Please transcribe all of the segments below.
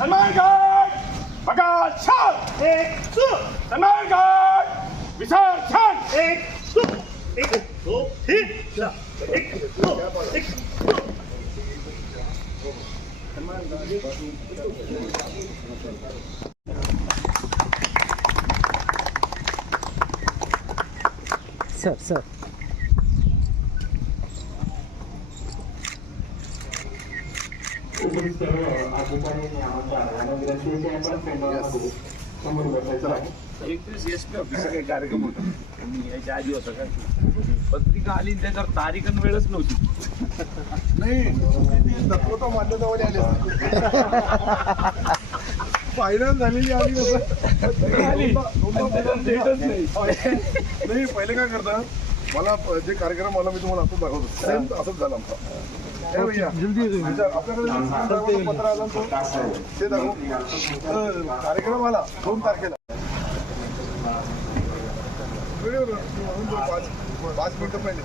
सन्मानगड बघा छान एक सु सन्मानगड विचार छान एक सु एक दो तीन चार एक दो एक दो सर सर एकवीस एस पी ऑफिसचा काही कार्यक्रम होता मी याच्या आधी होता का पत्रिका आली आणि त्याच्यावर तारीख आणि वेळच नव्हती नाही तत्वता मान्यतावाले आले फायनल झालेली आली कसं आली. दोनदा- दोनदा आणि त्याच्यावर नाही. नाही पहिले काय करता मला जे कार्यक्रम आला मी तुम्हाला असं दाखवतो सेम असंच झालं आमचा हे कार्यक्रम आला दोन तारखेला पाच मिनिटं पहिले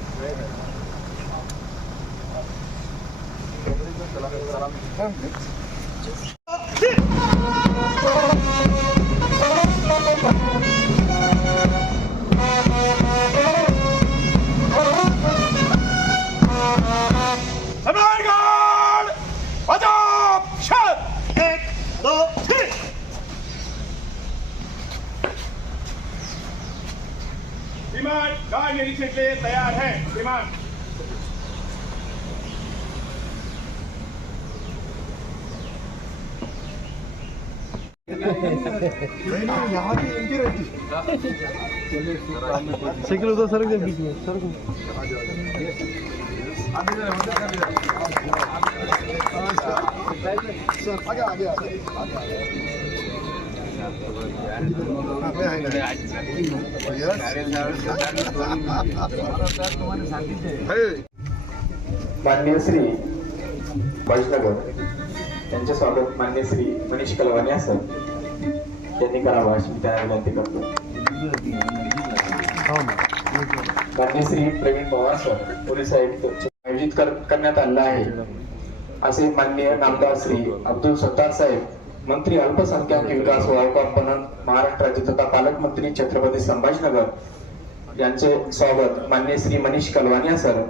गाड़ी नीचे के लिए तैयार है विमान नहीं नहीं यहाँ की इनकी रहती साइकिल उधर सर के बीच में सर सर आगे आगे आगे हाँ, मैं है ना। Yes. है. मान्य श्री वैष्णव त्यांचे स्वागत मान्य श्री मनीष कलवानी असं. त्यांनी करावं अशी मी त्यांना विनंती करतो. मान्य श्री प्रवीण पवार सर पोलीस आयुक्त आयोजित करण्यात आलं आहे. असे मान्य नामदार श्री अब्दुल सत्तार साहेब मंत्री अल्पसंख्याक विकास व अवकाश महाराष्ट्र राज्य तथा पालकमंत्री छत्रपती संभाजीनगर यांचे स्वागत मान्य श्री मनीष कलवानिया सर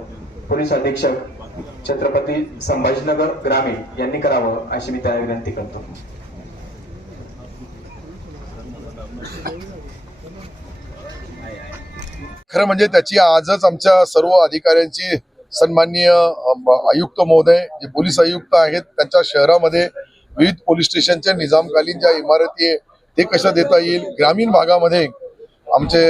पोलीस अधीक्षक छत्रपती संभाजीनगर ग्रामीण यांनी करावं अशी मी त्याला विनंती करतो. खरं म्हणजे त्याची आजच आमच्या सर्व अधिकाऱ्यांची सन्माननीय आयुक्त महोदय जे पोलीस आयुक्त आहेत त्यांच्या शहरामध्ये विविध पोलीस स्टेशनच्या निजामकालीन ज्या इमारती आहे ते कशा देता येईल? ग्रामीण भागामध्ये आमचे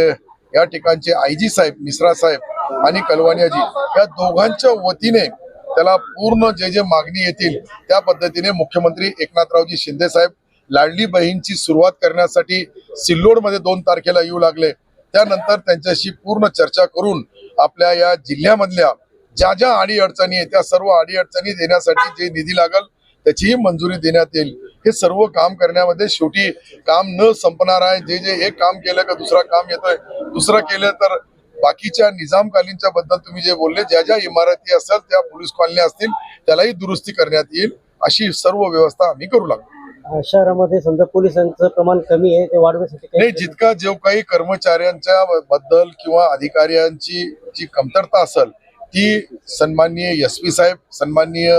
या ठिकाणचे आय जी साहेब मिश्रा साहेब आणि कलवानियाजी या दोघांच्या वतीने त्याला पूर्ण जे जे मागणी येतील त्या पद्धतीने मुख्यमंत्री एकनाथरावजी शिंदे साहेब लाडली बहीणची सुरुवात करण्यासाठी सिल्लोडमध्ये दोन तारखेला येऊ लागले. त्यानंतर त्यांच्याशी पूर्ण चर्चा करून आपल्या या जिल्ह्यामधल्या ज्या ज्या अडी अडचणी आहेत त्या सर्व अडी अडचणी देण्यासाठी जे निधी लागल त्याचीही मंजुरी देण्यात येईल. हे सर्व काम करण्यामध्ये शेवटी काम न संपणार आहे. जे जे एक काम केलं का दुसरा काम येतोय. दुसरं केलं तर बाकीच्या निजामकालीनच्या बद्दल तुम्ही जे बोलले ज्या ज्या इमारती असेल त्या पोलीस कॉलनी असतील त्यालाही दुरुस्ती करण्यात येईल. अशी सर्व व्यवस्था आम्ही करू लागतो शहरामध्ये समजा पोलिसांचं प्रमाण कमी आहे ते वाढवण्यासाठी नाही जितका जो काही कर्मचाऱ्यांच्या बद्दल किंवा अधिकाऱ्यांची जी कमतरता असेल ती सन्माननीय एस पी साहेब सन्माननीय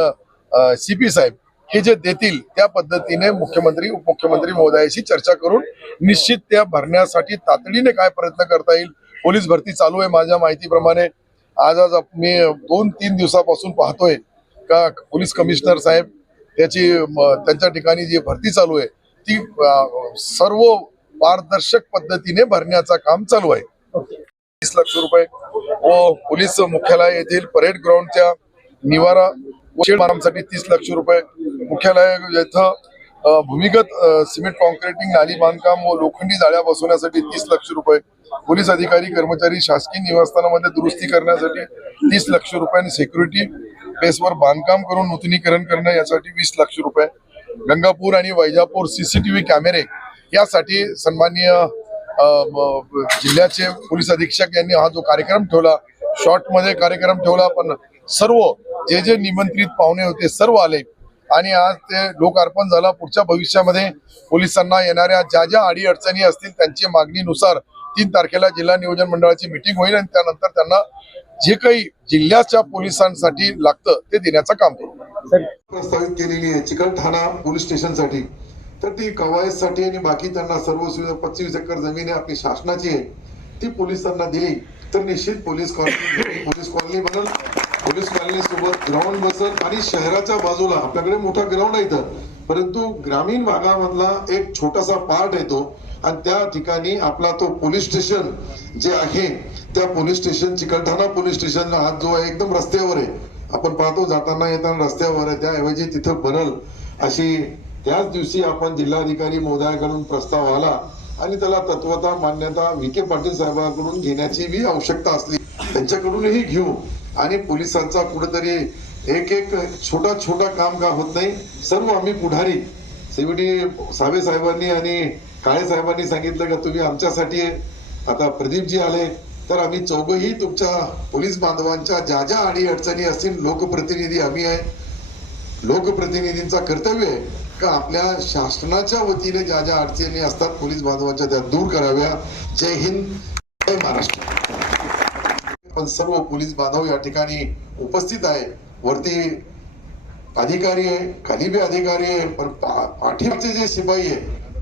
सी पी साहेब हे जे देतील त्या पद्धतीने मुख्यमंत्री उपमुख्यमंत्री महोदयाशी चर्चा करून निश्चित त्या भरण्यासाठी तातडीने काय प्रयत्न करता येईल पोलीस भरती चालू आहे माझ्या माहितीप्रमाणे. आज आज मी दोन तीन दिवसापासून पाहतोय का पोलीस कमिशनर साहेब त्याची त्यांच्या ठिकाणी जी भरती चालू आहे ती सर्व पारदर्शक पद्धतीने भरण्याचं काम चालू आहे. तीस लक्ष रुपये व पोलीस मुख्यालय येथील परेड ग्राउंडच्या निवारा व तीस लक्ष रुपये. मुख्यालय येथं भूमिगत सिमेंट कॉन्क्रिटिंग नाली बांधकाम व लोखंडी जाळ्या बसवण्यासाठी तीस लक्ष रुपये. पोलीस अधिकारी कर्मचारी शासकीय निवासस्थानामध्ये दुरुस्ती करण्यासाठी तीस लक्ष रुपये आणि सिक्युरिटी बेसवर बांधकाम करून नूतनीकरण करणं यासाठी वीस लक्ष रुपये. गंगापूर आणि वैजापूर सीसीटीव्ही कॅमेरे यासाठी सन्माननीय जिल्ह्याचे पोलीस अधीक्षक यांनी हा जो कार्यक्रम ठेवला शॉर्टमध्ये कार्यक्रम ठेवला पण सर्व जे जे निमंत्रित पाहुणे होते सर्व आले. आणि आज ते लोकार्पण झालं. पुढच्या भविष्यामध्ये पोलिसांना येणाऱ्या ज्या ज्या अडी अडचणी असतील त्यांची मागणीनुसार तीन तारखेला जिल्हा नियोजन मंडळाची मिटिंग होईल आणि त्यानंतर त्यांना जे काही जिल्ह्याच्या पोलिसांसाठी लागतं ते देण्याचं काम करू. प्रस्तावित केलेली आहे. चिकलठाणा पोलीस स्टेशनसाठी. तर ती कवायतसाठी आणि बाकी त्यांना सर्व सुविधा पच्चीस एकर जमीन आहे आपली शासनाची आहे ती पोलिसांना दिली. तर निश्चित पोलीस कॉलनी पोलीस कॉलनी बनल. पोलीस कॉलनीसोबत ग्राउंड बसल आणि शहराच्या बाजूला आपल्याकडे मोठा ग्राउंड आहे इथं. परंतु ग्रामीण भागामधला एक छोटासा पार्ट येतो आणि त्या ठिकाणी आपला तो पोलीस स्टेशन जे आहे त्या police station Chikalthana police station हा जो आहे एकदम रस्त्यावर आहे. आपण पाहतो जाताना येताना रस्त्यावर आहे. त्याऐवजी तिथं बनल. अशी त्याच दिवशी आपण जिल्हाधिकारी महोदयाकडून प्रस्ताव आला आणि त्याला तत्वता मान्यता विखे पाटील साहेबांकडून घेण्याची बी आवश्यकता असली त्यांच्याकडूनही घेऊ. आणि पोलिसांचा कुठेतरी एक एक छोटा छोटा काम का होत नाही सर्व आम्ही पुढारी. शेवटी सावे साहेबांनी आणि काळे साहेबांनी सांगितलं का तुम्ही आमच्यासाठी आहे. आता प्रदीपजी आले तर आम्ही चौघही तुमच्या पोलीस बांधवांच्या ज्या ज्या अडी अडचणी असतील लोकप्रतिनिधी आम्ही आहे. लोकप्रतिनिधींचा कर्तव्य आहे का आपल्या शासनाच्या वतीने ज्या ज्या अडचणी असतात पोलीस बांधवांच्या त्या दूर कराव्या. जय हिंद जय महाराष्ट्र. पण सर्व पोलीस बांधव या ठिकाणी उपस्थित आहे. वरती अधिकारी आहे खाली बी अधिकारी आहे पण पा- पाठीमागचे जे शिपाई आहे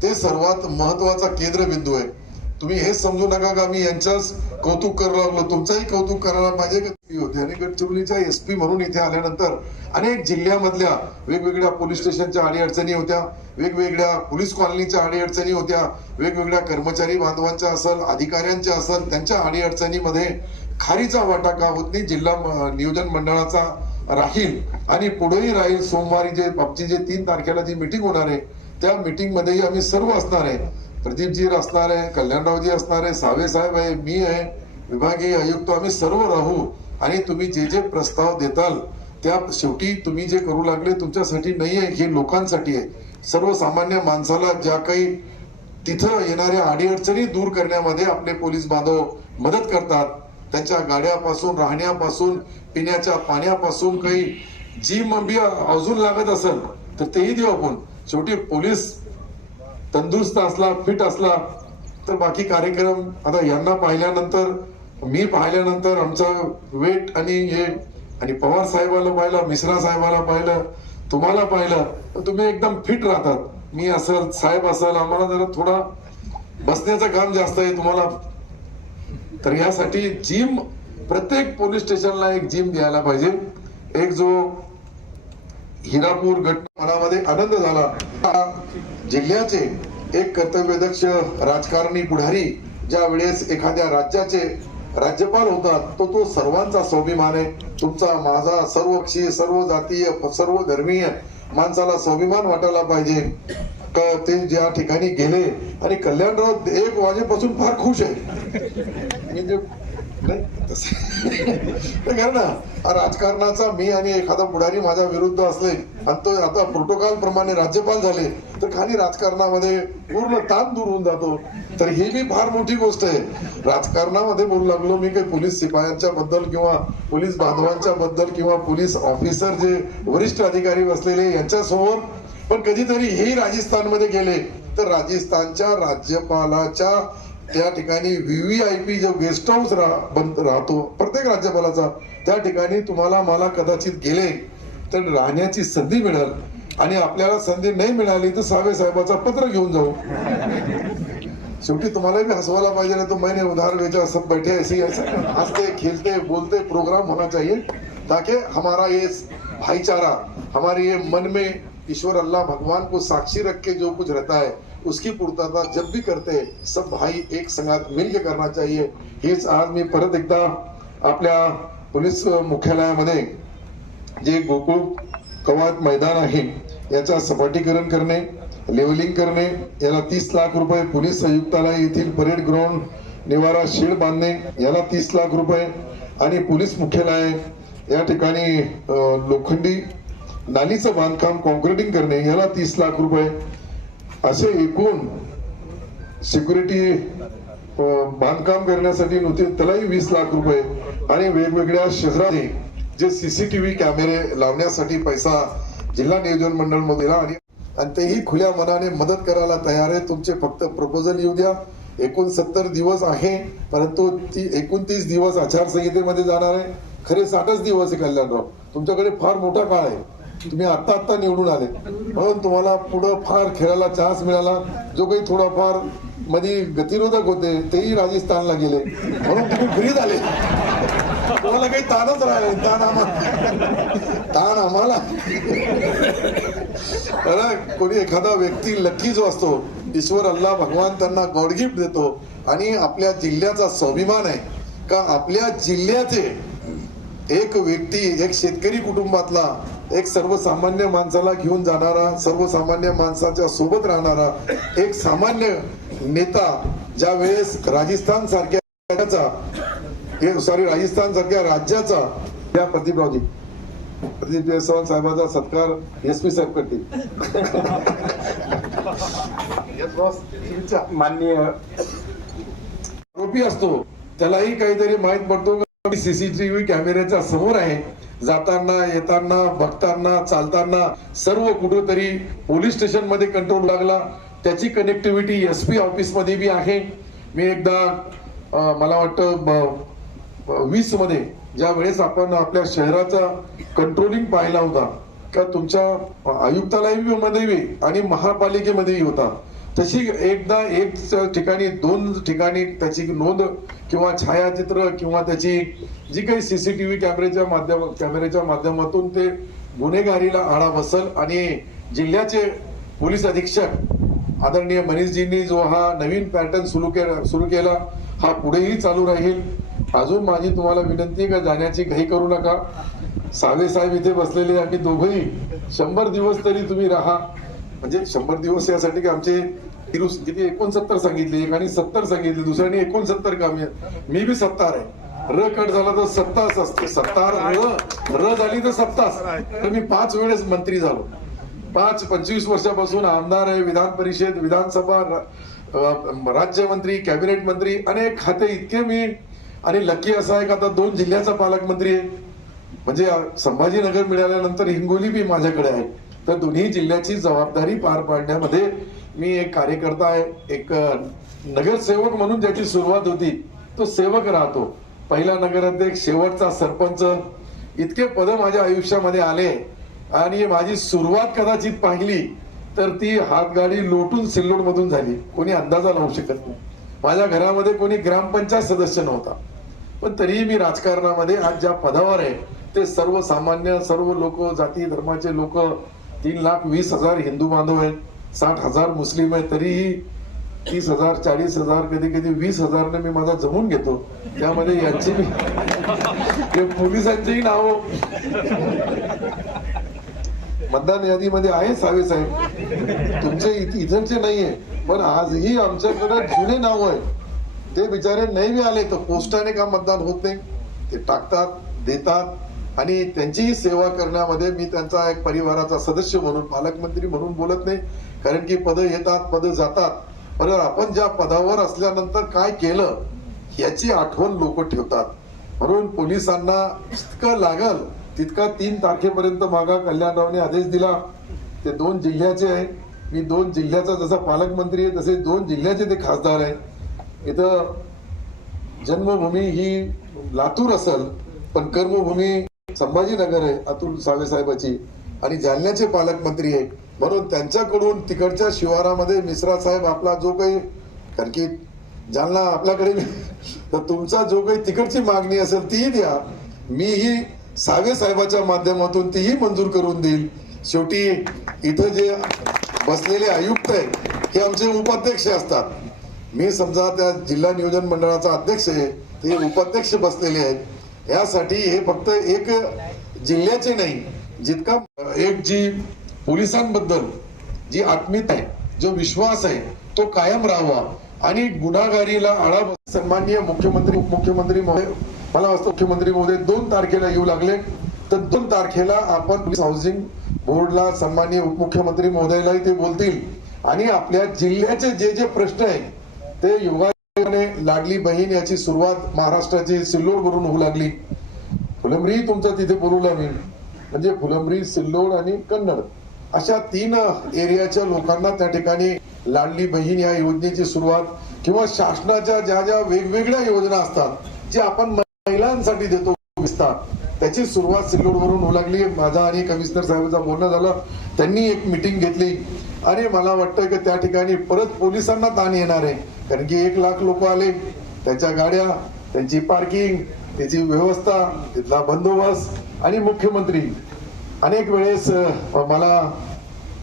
ते सर्वात महत्त्वाचा केंद्रबिंदू आहे. तुम्ही हे समजू नका का मी यांच्याच कौतुक करू लागलो? तुमचंही कौतुक करायला पाहिजे होते. आणि गडचिरोलीच्या एस पी म्हणून इथे आल्यानंतर अनेक जिल्ह्यामधल्या वेगवेगळ्या पोलीस स्टेशनच्या अडीअडचणी होत्या. वेगवेगळ्या पोलीस कॉलनीच्या अडीअडचणी होत्या. वेगवेगळ्या कर्मचारी बांधवांच्या असल अधिकाऱ्यांच्या असल त्यांच्या अडीअडचणीमध्ये खारीचा वाटा का होत नाही? जिल्हा म- नियोजन मंडळाचा राहील आणि पुढेही राहील सोमवारी जे बाबची जे तीन तारखेला जी मिटिंग होणार आहे त्या मिटिंग मध्येही आम्ही सर्व असणार आहे. प्रदीपजी असणार आहे कल्याणरावजी असणार आहे सावे साहेब आहे मी आहे विभागीय आयुक्त आम्ही सर्व राहू आणि तुम्ही जे जे प्रस्ताव देताल त्या शेवटी तुम्ही जे करू लागले तुमच्यासाठी नाही आहे हे लोकांसाठी आहे. सर्वसामान्य माणसाला ज्या काही तिथं येणाऱ्या अडीअडचणी दूर करण्यामध्ये आपले पोलीस बांधव मदत करतात त्यांच्या गाड्यापासून राहण्यापासून पिण्याच्या पाण्यापासून काही जी मंबी अजून लागत असेल तर तेही देऊ आपण. शेवटी पोलीस तंदुरुस्त असला फिट असला तर बाकी कार्यक्रम आता यांना पाहिल्यानंतर मी पाहिल्यानंतर आमचं वेट आणि हे आणि पवार साहेबाला पाहिलं मिश्रा साहेबाला पाहिलं तुम्हाला पाहिलं तर तुम्ही एकदम फिट राहतात. मी असल साहेब असल आम्हाला जरा थोडा बसण्याचं काम जास्त आहे तुम्हाला तर यासाठी जिम प्रत्येक पोलीस स्टेशनला एक जिम द्यायला पाहिजे. एक जो हिरापूर गट मनामध्ये आनंद झाला जिल्ह्याचे एक कर्तव्यदक्ष राजकारणी पुढारी ज्या वेळेस एखाद्या राज्याचे राज्यपाल होतात तो तो सर्वांचा स्वाभिमान आहे. तुमचा माझा सर्वक्षीय सर्व जातीय सर्व धर्मीय माणसाला स्वाभिमान वाटायला पाहिजे. ते ज्या ठिकाणी गेले आणि कल्याणराव एक वाजेपासून फार खुश आहे म्हणजे नाही, कारण ना राजकारणाचा मी आणि एखादा पुढारी माझ्या विरुद्ध असले आणि तो आता प्रोटोकॉल प्रमाणे राज्यपाल झाले तर खाली राजकारणामध्ये पूर्ण ताण दूर होऊन जातो. तर ही बी फार मोठी गोष्ट आहे. राजकारणामध्ये बोलू लागलो मी काही पोलीस शिपायांच्या बद्दल किंवा पोलीस बांधवांच्या बद्दल किंवा पोलीस ऑफिसर जे वरिष्ठ अधिकारी बसलेले यांच्यासमोर पण कधीतरी हेही राजस्थानमध्ये गेले तर राजस्थानच्या राज्यपालाच्या त्या ठिकाणी व्ही व्ही आयपी जो गेस्ट हाऊस राहतो प्रत्येक राज्यपालाचा त्या ठिकाणी तुम्हाला मला कदाचित गेले तर राहण्याची संधी मिळेल. आणि आपल्याला संधी नाही मिळाली तर सावे साहेबाचा पत्र घेऊन जाऊ. शेवटी तुम्हाला भी पाहिजे ना तो मैंने उधार बेचा सब बैठे ऐसे ऐसे हंसते खेलते बोलते प्रोग्राम होना चाहिए. ताकि हमारा ये भाईचारा हमारे ये मन में ईश्वर अल्लाह भगवान को साक्षी रख के जो कुछ रहता है उसकी पूर्तता जब भी करते सब भाई एक संघात मिलके करना चाहिए। हेच आज मी परत एकदा आपल्या पोलीस मुख्यालयामध्ये जे गोकुळ कवायत मैदान आहे याचा सपाटीकरण करणे लेवलिंग करणे याला तीस लाख रुपये पोलीस आयुक्तालय येथील परेड ग्राउंड निवारा शेड बांधणे याला तीस लाख रुपये आणि पोलीस मुख्यालय या ठिकाणी लोखंडी नालीचं बांधकाम कॉन्क्रिटिंग करणे याला तीस लाख रुपये असे एकूण सिक्युरिटी बांधकाम करण्यासाठी नव्हते त्यालाही वीस लाख रुपये आणि वेगवेगळ्या शहरात जे सीसीटीव्ही कॅमेरे लावण्यासाठी पैसा जिल्हा नियोजन मंडळमध्ये आणि आणि तेही खुल्या मनाने मदत करायला तयार आहे. तुमचे फक्त प्रपोजल येऊ द्या. एकोणसत्तर दिवस आहे परंतु ती एकोणतीस दिवस आचारसंहितेमध्ये जाणार आहे. खरे साठच दिवस आहे कल्याणराव. तुमच्याकडे फार मोठा काळ आहे. तुम्ही आत्ता आत्ता निवडून आले. म्हणून तुम्हाला पुढं फार खेळायला चान्स मिळाला. जो काही थोडाफारमध्ये गतिरोधक होते तेही राजस्थानला गेले. म्हणून तुम्ही फ्री झाले तुम्हाला काही ताणच राहिले ताण आम्हाला ताण आम्हाला. अरे कोणी एखादा व्यक्ती लकी जो असतो ईश्वर अल्लाह भगवान त्यांना गॉड गिफ्ट देतो आणि आपल्या जिल्ह्याचा स्वाभिमान आहे. का आपल्या जिल्ह्याचे एक व्यक्ती एक शेतकरी कुटुंबातला एक सर्वसामान्य माणसाला घेऊन जाणारा सर्वसामान्य माणसाच्या सोबत राहणारा एक सामान्य नेता ज्या वेळेस राजस्थान सारख्या सॉरी राजस्थान सारख्या राज्याचा या प्रदीपरावजी प्रदीप जयस्वाल साहेबांचा सत्कार एस पी साहेब करतील. तुमच्या माननीय आरोपी असतो. त्यालाही काहीतरी माहीत पडतो. का सीसीटीव्ही कॅमेऱ्याच्या समोर आहे. जाताना येताना बघताना चालताना सर्व कुठेतरी पोलीस स्टेशनमध्ये कंट्रोल लागला. त्याची कनेक्टिव्हिटी एस पी ऑफिसमध्ये बी आहे. मी एकदा मला वाटतं वीसमध्ये ज्या वेळेस आपण आपल्या शहराचा कंट्रोलिंग पाहिला होता का तुमच्या आयुक्तालयमध्ये आणि महापालिकेमध्येही होता. तशी एकदा एक ठिकाणी दोन ठिकाणी त्याची नोंद किंवा छायाचित्र किंवा त्याची जी काही सीसीटीव्ही कॅमेऱ्याच्या माध्यम कॅमेऱ्याच्या माध्यमातून ते गुन्हेगारीला आळा बसल आणि जिल्ह्याचे पोलीस अधीक्षक आदरणीय मनीषजींनी जो हा नवीन पॅटर्न सुरू केला सुरू केला हा पुढेही चालू राहील. अजून माझी तुम्हाला विनंती आहे का जाण्याची घाई करू नका. सावे साहेब इथे बसलेले आम्ही दोघंही शंभर दिवस तरी तुम्ही राहा. म्हणजे शंभर दिवस यासाठी की आमचे तिरुस किती एकोणसत्तर सांगितले एक आणि सत्तर सांगितले दुसऱ्याने एकोणसत्तर कमी. मी बी सत्तार आहे. र कट झाला तर सत्तास असते. सत्तार र र झाली तर सत्तास. तर मी पाच वेळेस मंत्री झालो. पाच पंचवीस वर्षापासून आमदार आहे विधान परिषद विधानसभा राज्यमंत्री कॅबिनेट मंत्री अनेक खाते इतके मी आणि लकी असा आहे का आता दोन जिल्ह्याचा पालकमंत्री आहे. म्हणजे संभाजीनगर मिळाल्यानंतर हिंगोली बी माझ्याकडे आहे. तर दोन्ही जिल्ह्याची जबाबदारी पार पाडण्यामध्ये मी एक कार्यकर्ता आहे एक नगरसेवक म्हणून ज्याची सुरुवात होती तो सेवक राहतो. पहिला नगराध्यक्ष शेवटचा सरपंच इतके पद माझ्या आयुष्यामध्ये आले. आणि माझी सुरुवात कदाचित पाहिली तर ती हातगाडी लोटून सिल्लोड मधून झाली. कोणी अंदाजा लावू शकत नाही. माझ्या घरामध्ये कोणी ग्रामपंचायत सदस्य नव्हता. पण तरीही मी राजकारणामध्ये आज ज्या पदावर आहे ते सर्वसामान्य सर्व लोक जाती धर्माचे लोक तीन लाख वीस हजार हिंदू बांधव आहेत. साठ हजार मुस्लिम आहे तरीही तीस हजार चाळीस हजार कधी कधी वीस हजारने मी माझा जमून घेतो. त्यामध्ये यांची मी पोलिसांचीही नाव. मतदान यादीमध्ये आहे सावे साहेब. तुमचे इथ- इथलचे नाहीये पण आजही आमच्याकडे जुने नाव आहे. ते बिचारे नाही बी आले तर पोस्टाने का मतदान होत नाही? ते टाकतात देतात आणि त्यांचीही सेवा करण्यामध्ये मी त्यांचा एक परिवाराचा सदस्य म्हणून पालकमंत्री म्हणून बोलत नाही. कारण की पद येतात पद जातात. पण आपण ज्या पदावर असल्यानंतर काय केलं याची आठवण लोक ठेवतात. म्हणून पोलिसांना जितकं लागल तितका तीन तारखेपर्यंत मागा कल्याणरावने आदेश दिला. ते दोन जिल्ह्याचे आहे. मी दोन जिल्ह्याचा जसा पालकमंत्री आहे तसे दोन जिल्ह्याचे ते खासदार आहे. इथं जन्मभूमी ही लातूर असेल पण कर्मभूमी संभाजीनगर आहे अतुल सावे साहेबाची. आणि जालन्याचे पालकमंत्री आहे म्हणून त्यांच्याकडून तिकडच्या शिवारामध्ये मिश्रा साहेब आपला जो काही कारण की जालना आपल्याकडे तर तुमचा जो काही तिकडची मागणी असेल तीही द्या. मीही सावे साहेबाच्या माध्यमातून तीही मंजूर करून देईल. शेवटी इथं जे बसलेले आयुक्त आहे हे आमचे उपाध्यक्ष असतात. मी समजा त्या जिल्हा नियोजन मंडळाचा अध्यक्ष आहे ते उपाध्यक्ष बसलेले आहेत. यासाठी हे फक्त एक जिल्ह्याचे नाही जितका एक जी पोलिसांबद्दल जी आत्मीयता आहे जो विश्वास आहे तो कायम राहावा. आणि गुन्हागारीला आळा सन्माननीय मुख्यमंत्री उपमुख्यमंत्री महोदय मला वाटतं मुख्यमंत्री महोदय दोन तारखेला येऊ लागले. तर दोन तारखेला आपण हाऊसिंग बोर्डला सन्माननीय उपमुख्यमंत्री महोदयलाही ते बोलतील. आणि आपल्या जिल्ह्याचे जे जे प्रश्न आहेत ते युवा लाडली बहीण याची सुरुवात महाराष्ट्राची सिल्लोड वरून होऊ लागली. फुलंब्री तुमचं तिथे बोलू मी म्हणजे फुलंब्री सिल्लोड आणि कन्नड अशा तीन एरियाच्या लोकांना त्या ठिकाणी लाडली बहीण या योजनेची सुरुवात किंवा शासनाच्या ज्या ज्या वेगवेगळ्या योजना असतात जे आपण महिलांसाठी देतो विस्तार त्याची सुरुवात सिल्लोडवरून होऊ लागली. माझा आणि कमिशनर साहेबांचा बोलणं झालं. त्यांनी एक मिटिंग घेतली. आणि मला वाटतं की त्या ठिकाणी परत पोलिसांना ताण येणार आहे. कारण की एक लाख लोक आले त्याच्या गाड्या त्यांची पार्किंग त्याची व्यवस्था तिथला बंदोबस्त आणि मुख्यमंत्री. अनेक वेळेस मला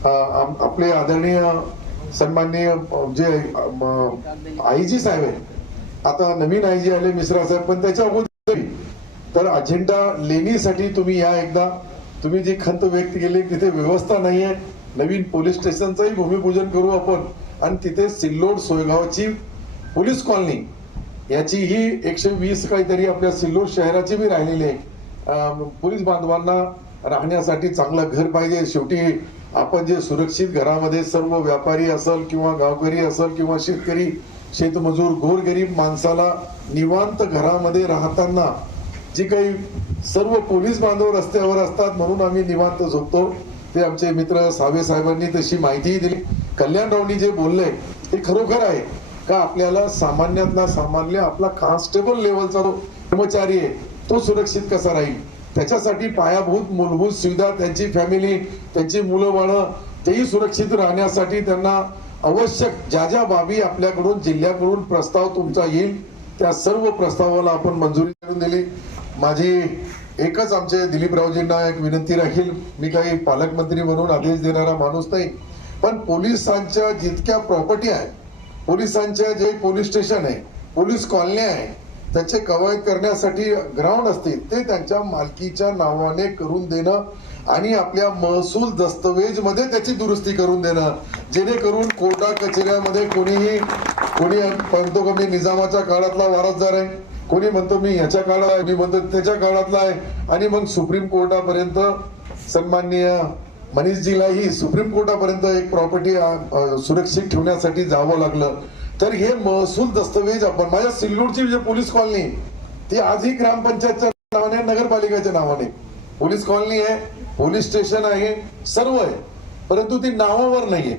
आपले आदरणीय सन्माननीय जे आईजी जी साहेब आहे आता नवीन आय जी आले मिश्रा साहेब पण त्याच्या अगोदर तर अजेंडा लेणीसाठी तुम्ही या एकदा. तुम्ही जी खंत व्यक्त केली तिथे व्यवस्था नाही आहे नवीन पोलीस स्टेशनचंही भूमिपूजन करू आपण. आणि तिथे सिल्लोड सोयगावची पोलीस कॉलनी याची ही एकशे वीस काहीतरी आपल्या सिल्लोड शहराची बी राहिलेली आहे. पोलीस बांधवांना राहण्यासाठी चांगलं घर पाहिजे. शेवटी आपण जे सुरक्षित घरामध्ये सर्व व्यापारी असल किंवा गावकरी असल किंवा शेतकरी शेतमजूर गोरगरीब माणसाला निवांत घरामध्ये राहताना जी काही सर्व पोलीस बांधव रस्त्यावर असतात म्हणून आम्ही निवांत झोपतो. ते आमचे मित्र सावे साहेबांनी तशी माहितीही दिली. कल्याणरावनी जे बोलले ते खरोखर आहे. का आपल्याला सामान्यातला सामान्य आपला कॉन्स्टेबल लेवलचा जो कर्मचारी आहे तो सुरक्षित कसा राहील? त्याच्यासाठी पायाभूत मूलभूत सुविधा त्यांची फॅमिली त्यांची मुलं बाळं तेही सुरक्षित राहण्यासाठी त्यांना आवश्यक ज्या ज्या बाबी आपल्याकडून जिल्ह्याकडून प्रस्ताव तुमचा येईल त्या सर्व प्रस्तावाला आपण मंजुरी करून दिली. माझी एकच आमचे दिलीपरावजींना एक विनंती राहील मी काही पालकमंत्री म्हणून आदेश देणारा माणूस नाही पण पोलिसांच्या जितक्या प्रॉपर्टी आहे पोलिसांच्या जे पोलीस स्टेशन आहे पोलीस कॉलनी आहे त्याचे कवायत करण्यासाठी ग्राउंड असतील ते त्यांच्या मालकीच्या नावाने करून देणं आणि आपल्या महसूल दस्तवेजमध्ये त्याची दुरुस्ती करून देणं जेणेकरून कोर्टा कचेऱ्यामध्ये कोणीही कोणी म्हणतो का मी निजामाच्या काळातला वारसदार आहे. कोणी म्हणतो मी ह्याच्या काळात आहे मी म्हणतो त्याच्या काळातला आहे. आणि मग सुप्रीम कोर्टापर्यंत सन्माननीय मनीषजीलाही सुप्रीम कोर्टापर्यंत एक प्रॉपर्टी सुरक्षित ठेवण्यासाठी जावं लागलं. तर हे महसूल दस्तवेज आपण माझ्या सिल्लूरची जे पोलीस कॉलनी ती आजही ग्रामपंचायतच्या नावाने नगरपालिकेच्या नावाने. पोलीस कॉलनी आहे पोलीस स्टेशन आहे सर्व आहे. परंतु ती नावावर नाहीये.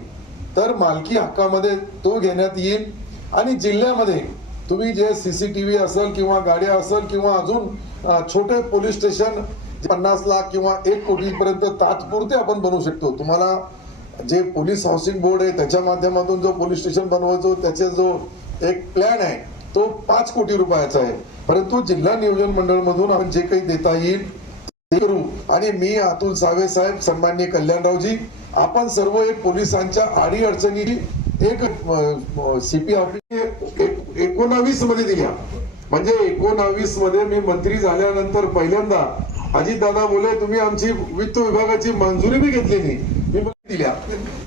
तर मालकी हक्कामध्ये तो घेण्यात येईल. आणि जिल्ह्यामध्ये तुम्ही जे सी सी टी व्ही असेल किंवा गाड्या असेल किंवा अजून छोटे पोलीस स्टेशन पन्नास लाख किंवा एक कोटीपर्यंत तात्पुरते आपण बनवू शकतो. तुम्हाला जे पोलीस हाऊसिंग बोर्ड आहे त्याच्या माध्यमातून जो पोलीस स्टेशन बनवायचो त्याचा जो एक प्लॅन आहे तो पाच कोटी रुपयाचा आहे. परंतु जिल्हा नियोजन मंडळ मधून आपण जे काही देता येईल ते करू. आणि मी अतुल सावे साहेब सन्माननीय कल्याणरावजी आपण सर्व एक पोलिसांच्या आडी अडचणी एक सीपी एकोणावीसमध्ये दिल्या. म्हणजे एकोणावीसमध्ये मी मंत्री झाल्यानंतर पहिल्यांदा अजित दादा बोले तुम्ही आमची वित्त विभागाची मंजुरी बी घेतली मी दिल्या.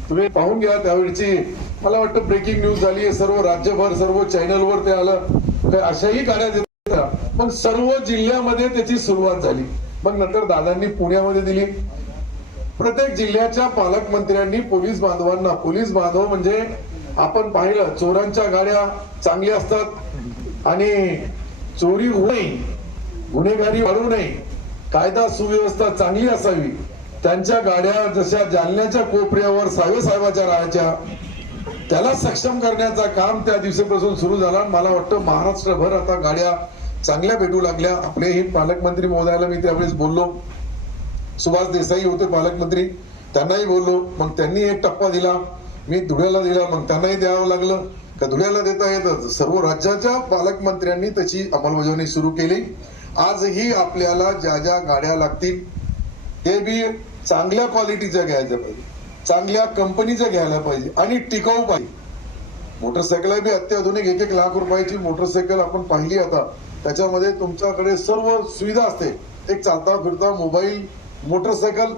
तुम्ही पाहून घ्या त्यावेळची. मला वाटतं ब्रेकिंग न्यूज झाली सर्व राज्यभर सर्व चॅनलवर ते आलं. तर अशाही गाड्या देत पण सर्व जिल्ह्यामध्ये त्याची सुरुवात झाली. मग नंतर दादांनी पुण्यामध्ये दिली. प्रत्येक जिल्ह्याच्या पालकमंत्र्यांनी पोलीस बांधवांना पोलीस बांधव म्हणजे आपण पाहिलं चोरांच्या गाड्या चांगल्या असतात आणि चोरी होऊ नये गुन्हेगारी वाढू नये कायदा सुव्यवस्था चांगली असावी त्यांच्या गाड्या जशा जालन्याच्या कोपऱ्यावर सावे साहेबाच्या राहायच्या त्याला सक्षम करण्याचा काम त्या दिवसापासून सुरू झाला. मला वाटतं महाराष्ट्रभर आता गाड्या चांगल्या भेटू लागल्या. आपले हे पालकमंत्री महोदयाला मी त्यावेळेस बोललो. सुभाष देसाई होते पालकमंत्री. त्यांनाही बोललो मग त्यांनी एक टप्पा दिला. मी धुळ्याला दिला मग त्यांनाही द्यावं लागलं. का धुळ्याला देता येतं? सर्व राज्याच्या पालकमंत्र्यांनी त्याची अंमलबजावणी सुरू केली. आजही आपल्याला ज्या ज्या गाड्या लागतील ते बी चांगल्या क्वालिटीच्या घ्यायच्या पाहिजे. चांगल्या कंपनीच्या घ्यायला पाहिजे आणि टिकाऊ पाहिजे. मोटरसायकल बी अत्याधुनिक एक एक लाख रुपयाची मोटरसायकल आपण पाहिली आता. त्याच्यामध्ये तुमच्याकडे सर्व सुविधा असते. एक चालता फिरता मोबाईल मोटरसायकल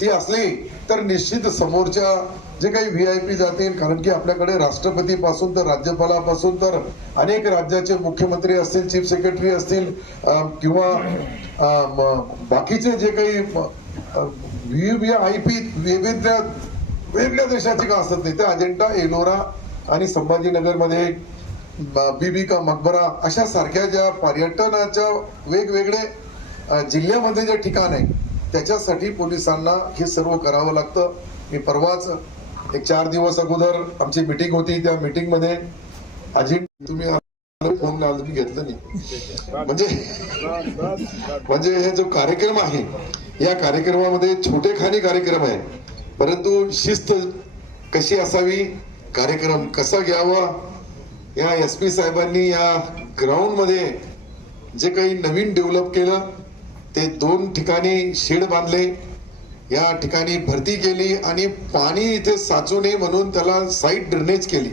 ती असली तर निश्चित समोरच्या जे काही व्ही आय पी जातील कारण की आपल्याकडे राष्ट्रपती पासून तर राज्यपालापासून तर अनेक राज्याचे मुख्यमंत्री असतील चीफ सेक्रेटरी असतील किंवा बाकीचे जे काही व्ही व्ही आय पी वेगवेगळ्या वेगळ्या देशाची का असत नाही? ते अजेंडा एलोरा आणि संभाजीनगरमध्ये बीबी का मकबरा अशा सारख्या ज्या पर्यटनाच्या वेगवेगळे जिल्ह्यामध्ये जे ठिकाण आहे त्याच्यासाठी पोलिसांना हे सर्व करावं लागतं. मी परवाच एक चार दिवस अगोदर आमची मिटिंग होती. त्या मिटिंगमध्ये अजित तुम्ही फोन लावला मी घेतलं नाही. म्हणजे म्हणजे हे जो कार्यक्रम आहे या कार्यक्रमामध्ये छोटेखानी कार्यक्रम आहे. परंतु शिस्त कशी असावी कार्यक्रम कसा घ्यावा या एस पी साहेबांनी या ग्राउंडमध्ये जे काही नवीन डेव्हलप केलं ते दोन ठिकाणी शेड बांधले. या ठिकाणी भरती केली आणि पाणी इथे साचू नये म्हणून त्याला साईट ड्रेनेज केली.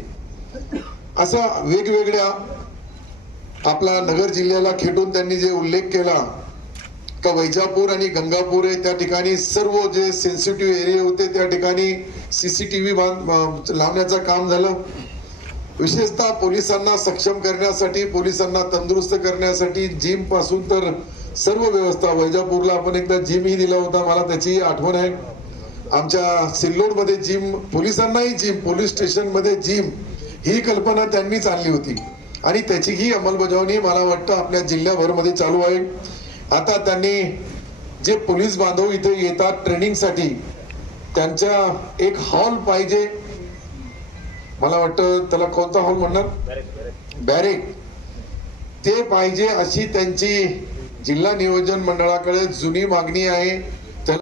असा वेगवेगळ्या आपला नगर जिल्ह्याला खेटून त्यांनी जे उल्लेख केला का वैजापूर आणि गंगापूर आहे त्या ठिकाणी सर्व जे सेन्सिटिव्ह एरिया होते त्या ठिकाणी सीसीटीव्ही बांध लावण्याचं काम झालं. विशेषतः पोलिसांना सक्षम करण्यासाठी पोलिसांना तंदुरुस्त करण्यासाठी जिमपासून तर सर्व व्यवस्था. वैजापूरला आपण एकदा जिम ही दिला होता. मला त्याची आठवण आहे. आमच्या सिल्लोडमध्ये जिम पोलिसांनाही जिम पोलीस स्टेशनमध्ये जिम ही कल्पना त्यांनीच आणली होती. आणि त्याचीही अंमलबजावणी मला वाटतं आपल्या जिल्ह्याभरमध्ये चालू आहे. आता त्यांनी जे पोलीस बांधव इथे येतात ट्रेनिंगसाठी त्यांच्या एक हॉल पाहिजे. मला वाटतं त्याला कोणता हॉल म्हणणार? बॅरेक. ते पाहिजे अशी त्यांची जिल्हा नियोजन मंडळाकडे जुनी मागणी आहे.